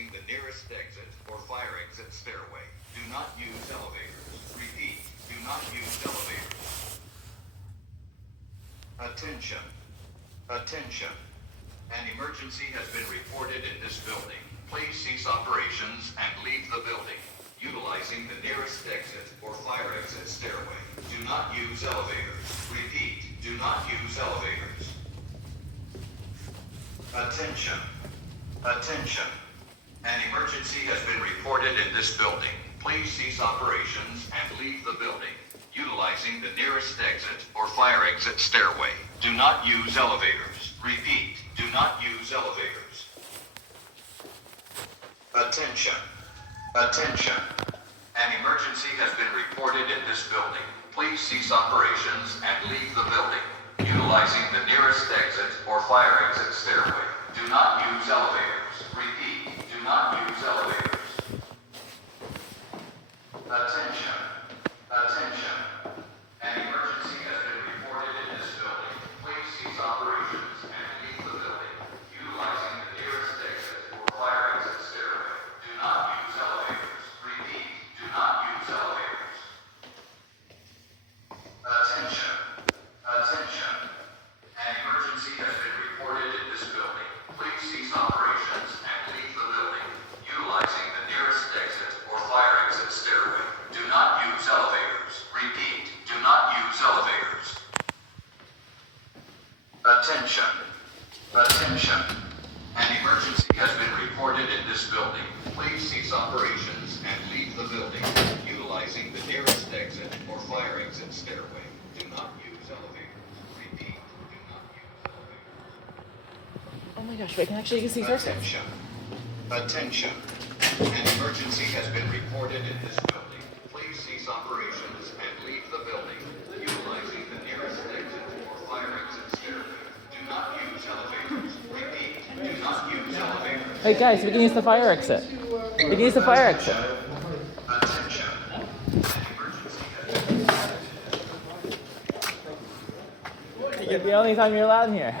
utilizing the nearest exit or fire exit stairway. Do not use elevators. Repeat, do not use elevators. Attention. Attention. An emergency has been reported in this building. Please cease operations and leave the building, utilizing the nearest exit or fire exit stairway. Do not use elevators. Repeat, do not use elevators. Attention. Attention. An emergency has been reported in this building. Please cease operations and leave the building, utilizing the nearest exit or fire exit stairway. Do not use elevators. Repeat, do not use elevators. Attention. Attention. An emergency has been reported in this building. Please cease operations and leave the building, utilizing the nearest exit or fire exit stairway. Do not use elevators. Repeat, do not use elevators. Attention. Attention. An emergency has been reported in this building. Please cease operations and leave the building, utilizing the nearest exit or fire exit stairway. Do not use elevators. Repeat, do not use elevators. Attention. Attention. An emergency has been reported in this building. Please cease operations and leave the building, utilizing the nearest exit or fire exit stairway. Do not use elevators. Repeat, do not use elevators. Attention. Attention. An emergency has been reported in this building. Please cease operations and leave the building, utilizing the nearest exit or fire exit stairway. Do not use elevators. Repeat, do not use elevators. Oh my gosh, wait, you can see her. Attention. Attention. An emergency has been reported in this building. Please cease operations and leave the building, utilizing the nearest exit or fire exit stairway. Do not use elevators. Repeat, do not use elevators. Hey guys, we can use the fire exit. We can use the fire exit. Attention. An emergency has been reported in this building. It's the only time you're allowed in here.